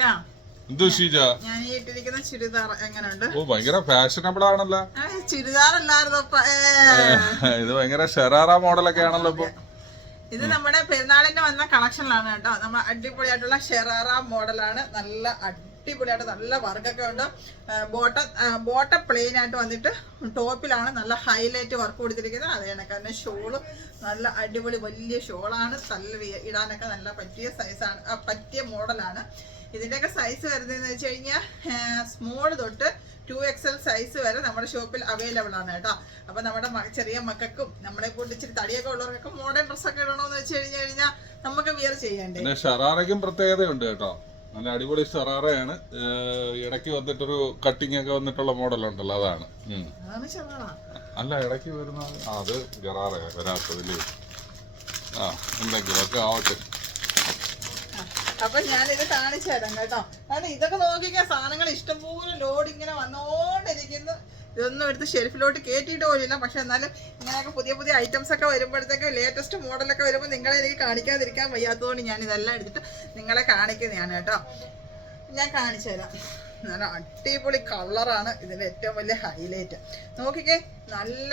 കാ, ഷീജ ഞാൻ ഈ ഇട്ടിരിക്കുന്ന ചുരിദാർ എങ്ങനെയുണ്ട്? ഓ ഭയങ്കര ഫാഷനബിൾ ആണല്ലോ ചുരിദാർ അല്ലായിരുന്നു ഇത് ഭയങ്കര ഷെറാറ മോഡലൊക്കെ ആണല്ലോ ഇപ്പൊ. ഇത് നമ്മുടെ പെരുന്നാളിന്റെ വന്ന കളക്ഷനിലാണ് കേട്ടോ. നമ്മൾ അടിപൊളിയായിട്ടുള്ള ഷെറാറ മോഡലാണ്. നല്ല അടിപൊളിയായിട്ട് നല്ല വർക്കൊക്കെ ഉണ്ട്. ബോട്ടം ബോട്ടം പ്ലെയിൻ ആയിട്ട് വന്നിട്ട് ടോപ്പിലാണ് നല്ല ഹൈലൈറ്റ് വർക്ക് കൊടുത്തിരിക്കുന്നത്. അത് കണക്ക് തന്നെ ഷോൾ നല്ല അടിപൊളി വലിയ ഷോളാണ്. നല്ല ഇടാനൊക്കെ നല്ല പറ്റിയ സൈസാണ് പറ്റിയ മോഡലാണ്. ഇതിന്റെയൊക്കെ സൈസ് വരുന്നതെന്ന് വെച്ച് കഴിഞ്ഞാൽ സ്മോൾ തൊട്ട് ടു എക്സ് എൽ സൈസ് വരെ നമ്മുടെ ഷോപ്പിൽ അവൈലബിൾ ആണ് കേട്ടോ. അപ്പൊ നമ്മുടെ ചെറിയ മക്കൾക്കും നമ്മളെ കൊണ്ട് ഇച്ചിരി തടിയൊക്കെ ഉള്ളവർക്കൊക്കെ മോഡേൺ ഡ്രസ്സൊക്കെ ഇടണമെന്ന് വെച്ച് കഴിഞ്ഞ് കഴിഞ്ഞാൽ നമുക്ക് വിയർ ചെയ്യണ്ടേ. പിന്നെ ഷറാറയ്ക്കും പ്രത്യേകതയുണ്ട് കേട്ടോ. നല്ല അടിപൊളി ഷറാറയാണ്. ഇടയ്ക്ക് വന്നിട്ടൊരു കട്ടിംഗ് ഒക്കെ വന്നിട്ടുള്ള മോഡൽ ഉണ്ടല്ലോ അതാണ്. അല്ല ഇടയ്ക്ക് വരുന്ന അത് ഗറാറ വരാത്തതില്ലേ ആ എന്തെങ്കിലുമൊക്കെ ആവട്ടെ. അപ്പൊ ഞാനിത് കാണിച്ചു തരാം കേട്ടോ. കാരണം ഇതൊക്കെ നോക്കിക്കാൻ സാധനങ്ങൾ ഇഷ്ടംപോലെ ലോഡ് ഇങ്ങനെ വന്നോണ്ടിരിക്കുന്നു. ഇതൊന്നും എടുത്ത് ഷെൽഫിലോട്ട് കയറ്റിയിട്ട് പോലില്ല പക്ഷെ എന്നാലും ഇങ്ങനെയൊക്കെ പുതിയ പുതിയ ഐറ്റംസ് ഒക്കെ വരുമ്പോഴത്തേക്ക് ലേറ്റസ്റ്റ് മോഡലൊക്കെ വരുമ്പോൾ നിങ്ങളെ എനിക്ക് കാണിക്കാതിരിക്കാൻ വയ്യാത്തതുകൊണ്ട് ഞാൻ ഇതെല്ലാം എടുത്തിട്ട് നിങ്ങളെ കാണിക്കുന്നതാണ് കേട്ടോ. ഞാൻ കാണിച്ചു തരാം. നല്ല അടിപൊളി കളറാണ് ഇതിന്റെ ഏറ്റവും വലിയ ഹൈലൈറ്റ് നോക്കിക്കേ നല്ല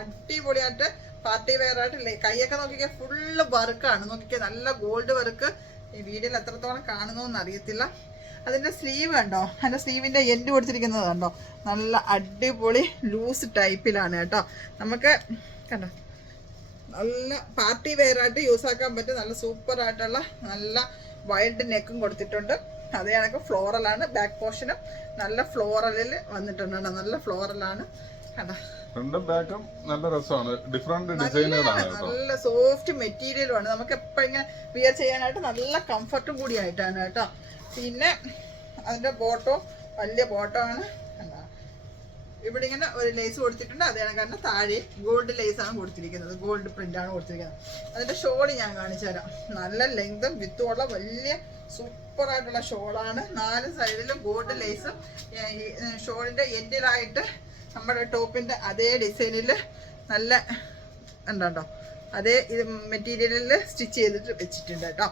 അടിപൊളിയായിട്ട് പാർട്ടി വെയർ ആയിട്ടില്ലേ കൈയൊക്കെ നോക്കിക്കേ ഫുള്ള് വർക്കാണ് നോക്കിക്കേ നല്ല ഗോൾഡ് വർക്ക് ഈ വീഡിയോയിൽ എത്രത്തോളം കാണുന്നു അറിയത്തില്ല. അതിന്റെ സ്ലീവ് കണ്ടോ? അതിന്റെ സ്ലീവിന്റെ എൻഡ് കൊടുത്തിരിക്കുന്നത് കണ്ടോ? നല്ല അടിപൊളി ലൂസ് ടൈപ്പിലാണ് കേട്ടോ. നമുക്ക് കണ്ടോ? നല്ല പാർട്ടി വെയർ ആയിട്ട് യൂസ് ആക്കാൻ പറ്റും നല്ല സൂപ്പർ ആയിട്ടുള്ള നല്ല വൈൽഡ് നെക്കും കൊടുത്തിട്ടുണ്ട്. അത് കണക്ക് ഫ്ലോറലാണ് ബാക്ക് പോർഷനും നല്ല ഫ്ലോറലിൽ വന്നിട്ടുണ്ട്. നല്ല ഫ്ലോറലാണ് ഫ്രണ്ടും ബാക്കും നല്ല രസമാണ്. ഡിഫറെന്റ് ഡിസൈനുകളാണ് നല്ല സോഫ്റ്റ് മെറ്റീരിയലുമാണ് നമുക്ക് എപ്പോഴും ഇങ്ങനെ വിയർ ചെയ്യാനായിട്ട് നല്ല കംഫർട്ടും കൂടി ആയിട്ടാണ് കേട്ടോ. പിന്നെ അതിന്റെ ബോട്ടോ വലിയ ബോട്ടോ ആണ്? ഇവിടെ ഇങ്ങനെ ഒരു ലേസ് കൊടുത്തിട്ടുണ്ട്. അതാണ് കാരണം താഴെ ഗോൾഡ് ലേസ് ആണ് കൊടുത്തിരിക്കുന്നത്. ഗോൾഡ് പ്രിന്റ് ആണ് കൊടുത്തിരിക്കുന്നത്. അതിന്റെ ഷോൾ ഞാൻ കാണിച്ചു തരാം. നല്ല ലെങ്തും വിത്തുമുള്ള വലിയ സൂപ്പർ ആയിട്ടുള്ള ഷോളാണ് നാല് സൈഡിലും ഗോൾഡ് ലേസും ഷോളിന്റെ എൻഡിലായിട്ട് നമ്മുടെ ടോപ്പിന്റെ അതേ ഡിസൈനിൽ നല്ല ഉണ്ടോ അതേ ഇത് മെറ്റീരിയലിൽ സ്റ്റിച്ച് ചെയ്തിട്ട് വെച്ചിട്ടുണ്ട് കേട്ടോ.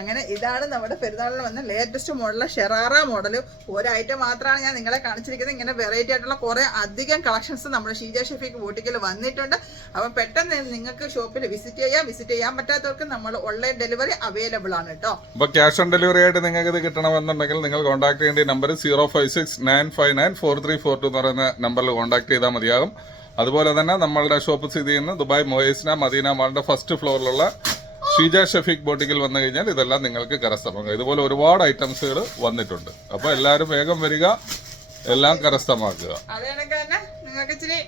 അങ്ങനെ ഇതാണ് നമ്മുടെ പെരുന്നാളിൽ വന്ന ലേറ്റസ്റ്റ് മോഡൽ ഷെറാറ മോഡൽ ഒരു ഐറ്റം മാത്രമാണ് ഞാൻ നിങ്ങളെ കാണിച്ചിരിക്കുന്നത്. ഇങ്ങനെ വെറൈറ്റി ആയിട്ടുള്ള കുറേ അധികം കളക്ഷൻസ് നമ്മുടെ ഷീജ ഷെഫിക്ക് ബോട്ടിക്കിൽ വന്നിട്ടുണ്ട്. അപ്പം പെട്ടെന്ന് നിങ്ങൾക്ക് ഷോപ്പിൽ വിസിറ്റ് ചെയ്യാം. വിസിറ്റ് ചെയ്യാൻ പറ്റാത്തവർക്ക് നമ്മൾ ഓൺലൈൻ ഡെലിവറി അവൈലബിൾ ആണ് കേട്ടോ. അപ്പോൾ ക്യാഷ് ഓൺ ഡെലിവറി ആയിട്ട് നിങ്ങൾക്ക് ഇത് കിട്ടണമെന്നുണ്ടെങ്കിൽ നിങ്ങൾ കോൺടാക്ട് ചെയ്യേണ്ട number zero five six nine five nine four three four two എന്ന് പറയുന്ന നമ്പറിൽ കോൺടാക്ട് ചെയ്താൽ മതിയാകും. അതുപോലെ തന്നെ നമ്മളുടെ ഷോപ്പ് സ്ഥിതി ചെയ്യുന്ന ദുബായ് മൊഹേസ്ന മദീന മാളിന്റെ ഫസ്റ്റ് ഫ്ലോറിലുള്ള ഷീജ ഷഫീഖ് ബോട്ടിക്കിൽ വന്നു കഴിഞ്ഞാൽ ഇതെല്ലാം നിങ്ങൾക്ക് കരസ്ഥമാക്കാം. ഇതുപോലെ ഒരുപാട് ഐറ്റംസുകൾ വന്നിട്ടുണ്ട്. അപ്പൊ എല്ലാവരും വേഗം വരിക എല്ലാം കരസ്ഥമാക്കുക. അത് കണക്ക് തന്നെ നിങ്ങൾക്ക് ഇച്ചിരി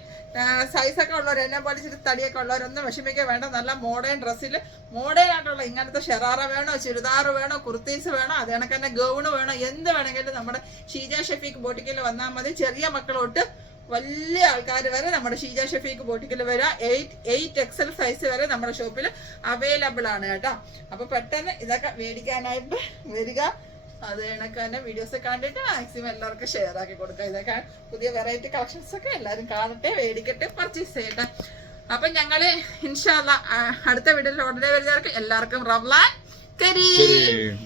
സൈസ് ഒക്കെ ഉള്ളവർ എന്നെ പോലെ ഇച്ചിരി തടിയൊക്കെ ഉള്ളവരൊന്നും വിഷമിക്കാൻ വേണ്ട. നല്ല മോഡേൺ ഡ്രസ്സിൽ മോഡേൺ ആയിട്ടുള്ള ഇങ്ങനത്തെ ഷെറാറ വേണോ ചുരിദാർ വേണോ കുർത്തീസ് വേണോ അത് കണക്ക് തന്നെ ഗൗണ് വേണോ എന്ത് വേണമെങ്കിലും നമ്മുടെ ഷീജ ഷെഫീക്ക് ബോട്ടിക്കിൽ വന്നാൽ മതി. ചെറിയ മക്കളോട്ട് വലിയ ആൾക്കാർ വരെ നമ്മുടെ ഷീജ ഷെഫീക്ക് ബോട്ടിക്കിൽ വരാം. എയ്റ്റ് എയ്റ്റ് എക്സൽ സൈസ് വരെ നമ്മുടെ ഷോപ്പിൽ അവൈലബിൾ ആണ് കേട്ടോ. അപ്പൊ പെട്ടെന്ന് ഇതൊക്കെ മേടിക്കാനായിട്ട് വരിക. അത് കണക്ക് തന്നെ വീഡിയോസ് കണ്ടിട്ട് മാക്സിമം എല്ലാവർക്കും ഷെയർ ആക്കി കൊടുക്കുക. ഇതൊക്കെ പുതിയ വെറൈറ്റി കളക്ഷൻസ് ഒക്കെ എല്ലാവരും കാണട്ടെ മേടിക്കട്ടെ പർച്ചേസ് ചെയ്യട്ടെ. അപ്പൊ ഞങ്ങൾ ഇൻഷാല്ല അടുത്ത വീഡിയോയിൽ ഉടനെ വരുന്നവർക്ക് എല്ലാവർക്കും റംലാൻ കരീം.